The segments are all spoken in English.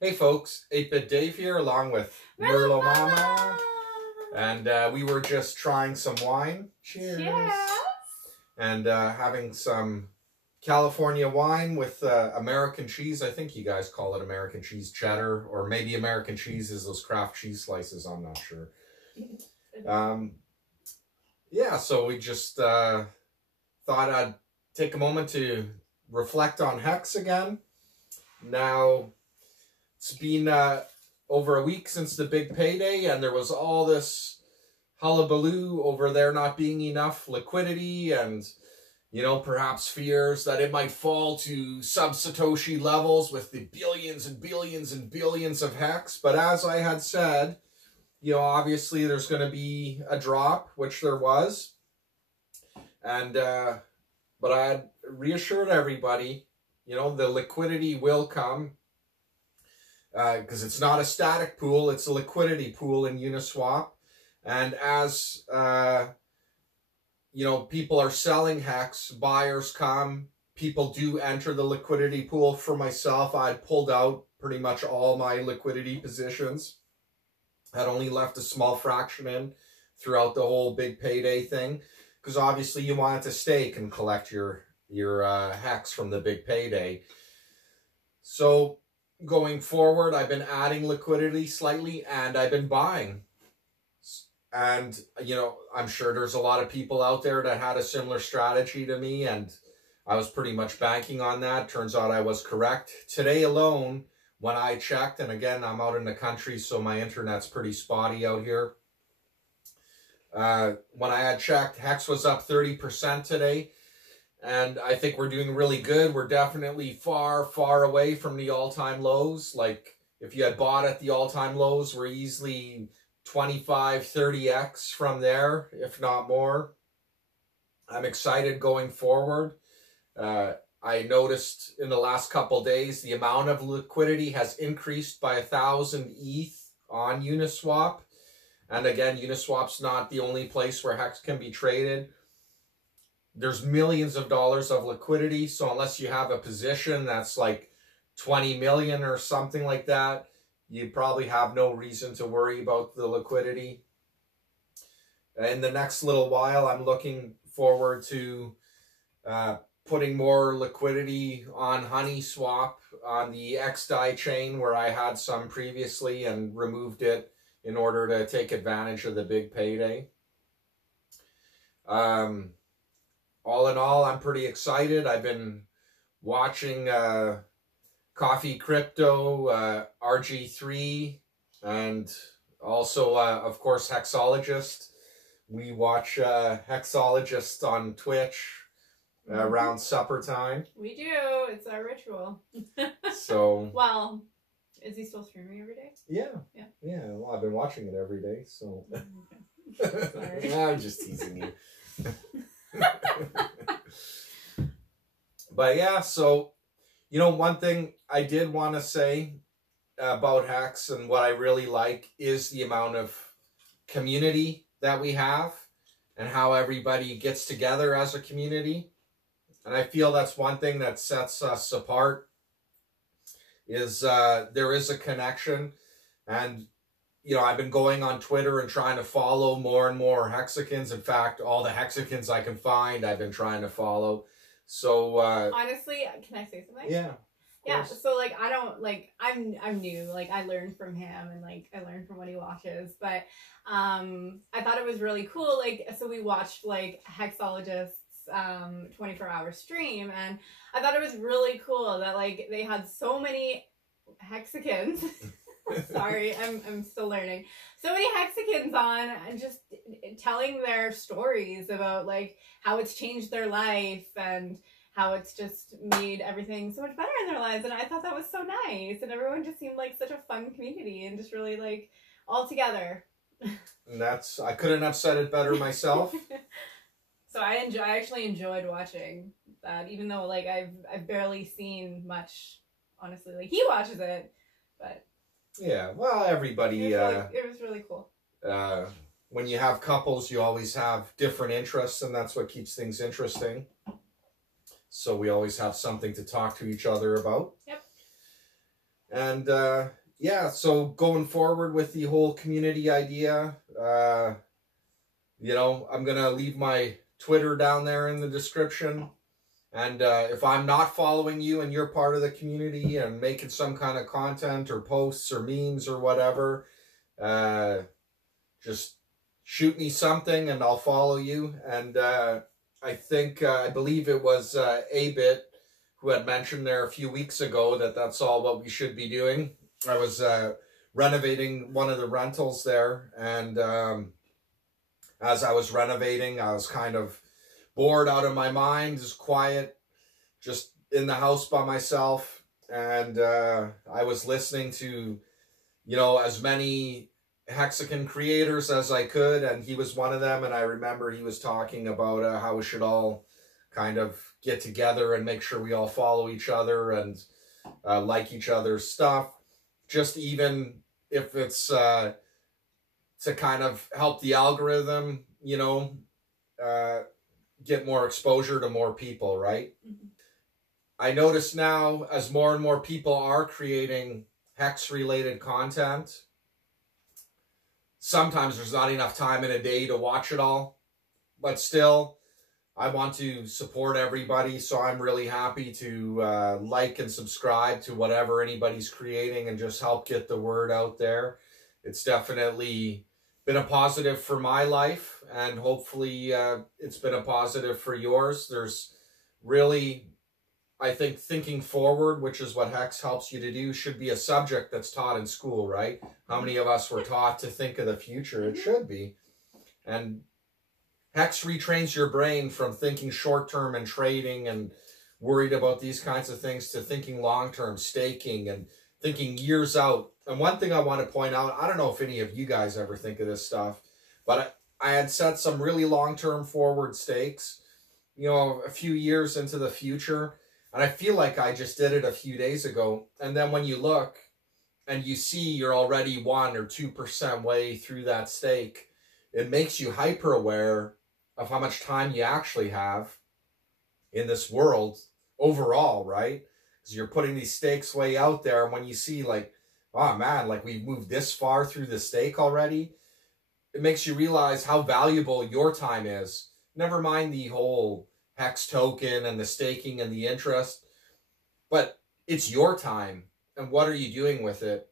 Hey folks, 8-Bit Dave here along with Merlot Mama. And we were just trying some wine. Cheers. Yes. And having some California wine with American cheese. I think you guys call it American cheese cheddar, or maybe American cheese is those Kraft cheese slices. I'm not sure. Yeah, so we just thought I'd take a moment to reflect on Hex again. Now, it's been over a week since the big payday, and there was all this hullabaloo over there not being enough liquidity and, you know, perhaps fears that it might fall to sub-Satoshi levels with the billions and billions and billions of Hex. But as I had said, you know, obviously there's going to be a drop, which there was. And, but I had reassured everybody, you know, the liquidity will come. Because it's not a static pool, it's a liquidity pool in Uniswap. And as, you know, people are selling Hex, buyers come, people do enter the liquidity pool. For myself, I pulled out pretty much all my liquidity positions. I'd only left a small fraction in throughout the whole big payday thing. Because obviously you want it to stake and collect your Hex from the big payday. So going forward, I've been adding liquidity slightly, and I've been buying. And, you know, I'm sure there's a lot of people out there that had a similar strategy to me, and I was pretty much banking on that. Turns out I was correct. Today alone, when I checked, and again, I'm out in the country, so my internet's pretty spotty out here. When I had checked, Hex was up 30% today. And I think we're doing really good. We're definitely far, far away from the all-time lows. Like, if you had bought at the all-time lows, we're easily 25, 30x from there, if not more. I'm excited going forward. I noticed in the last couple days, the amount of liquidity has increased by 1,000 ETH on Uniswap. And again, Uniswap's not the only place where Hex can be traded. There's millions of dollars of liquidity, so unless you have a position that's like 20 million or something like that, you probably have no reason to worry about the liquidity. In the next little while, I'm looking forward to putting more liquidity on HoneySwap on the XDAI chain, where I had some previously and removed it in order to take advantage of the big payday. All in all, I'm pretty excited. I've been watching Coffee Crypto, RG3, and also, of course, Hexologist. We watch Hexologist on Twitch around supper time. We do. It's our ritual. So. Well, is he still streaming every day? Yeah. Well, I've been watching it every day, so. Okay. Sorry. I'm just teasing you. But yeah, so, you know, one thing I did want to say about Hex and what I really like is the amount of community that we have and how everybody gets together as a community. And I feel that's one thing that sets us apart is there is a connection. And you know, I've been going on Twitter and trying to follow more and more Hexicans. In fact, all the Hexicans I can find, I've been trying to follow. So, honestly, can I say something? Yeah. Yeah. So, like, I don't, like, I'm new. Like, I learned from him and, like, I learned from what he watches. But, I thought it was really cool. Like, so we watched, like, Hexologist's 24-hour stream. And I thought it was really cool that, like, they had so many Hexicans. Sorry, I'm still learning. So many Hexicans on and just telling their stories about like how it's changed their life and how it's just made everything so much better in their lives. And I thought that was so nice. And everyone just seemed like such a fun community and just really like all together. And I couldn't have said it better myself. So I actually enjoyed watching that, even though like I've barely seen much, honestly. Like he watches it, but. Yeah, well, everybody. It was really cool. When you have couples, you always have different interests, and that's what keeps things interesting. So we always have something to talk to each other about. Yep. And yeah, so going forward with the whole community idea, you know, I'm going to leave my Twitter down there in the description. And if I'm not following you and you're part of the community and making some kind of content or posts or memes or whatever, just shoot me something and I'll follow you. And I think, I believe it was A-Bit who had mentioned there a few weeks ago that that's all what we should be doing. I was renovating one of the rentals there, and as I was renovating, I was kind of bored out of my mind, just quiet, just in the house by myself, and I was listening to, you know, as many Hexagon creators as I could, and he was one of them, and I remember he was talking about how we should all kind of get together and make sure we all follow each other and like each other's stuff, just even if it's to kind of help the algorithm, you know, get more exposure to more people, right? Mm-hmm. I notice now as more and more people are creating Hex-related content, sometimes there's not enough time in a day to watch it all, but still, I want to support everybody, so I'm really happy to like and subscribe to whatever anybody's creating and just help get the word out there. It's definitely been a positive for my life, and hopefully it's been a positive for yours. There's really, I think, thinking forward, which is what Hex helps you to do, should be a subject that's taught in school, right? How many of us were taught to think of the future? It should be. And Hex retrains your brain from thinking short-term and trading and worried about these kinds of things to thinking long-term, staking, and thinking years out. And one thing I want to point out, I don't know if any of you guys ever think of this stuff, but I had set some really long-term forward stakes, you know, a few years into the future. And I feel like I just did it a few days ago. And then when you look and you see you're already 1 or 2% way through that stake, it makes you hyper aware of how much time you actually have in this world overall, right? Because you're putting these stakes way out there, and when you see like, oh man, like we've moved this far through the stake already, it makes you realize how valuable your time is. Never mind the whole Hex token and the staking and the interest, but it's your time, and what are you doing with it?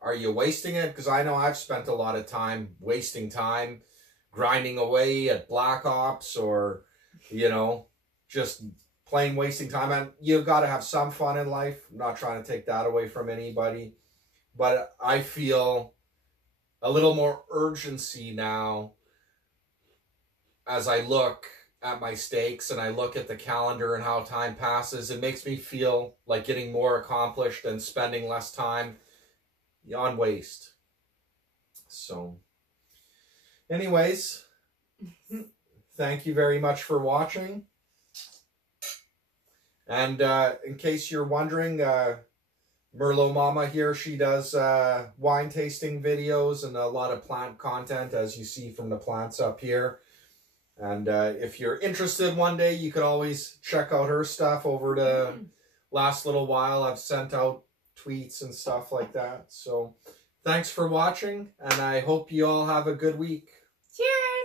Are you wasting it? Because I know I've spent a lot of time wasting time grinding away at Black Ops, or, you know, just plain wasting time. And you've got to have some fun in life. I'm not trying to take that away from anybody, but I feel a little more urgency now as I look at my stakes and I look at the calendar and how time passes. It makes me feel like getting more accomplished and spending less time on waste. So anyways, thank you very much for watching. And in case you're wondering, Merlot Mama here, she does wine tasting videos and a lot of plant content, as you see from the plants up here. And if you're interested one day, you could always check out her stuff over the last little while. I've sent out tweets and stuff like that. So thanks for watching, and I hope you all have a good week. Cheers!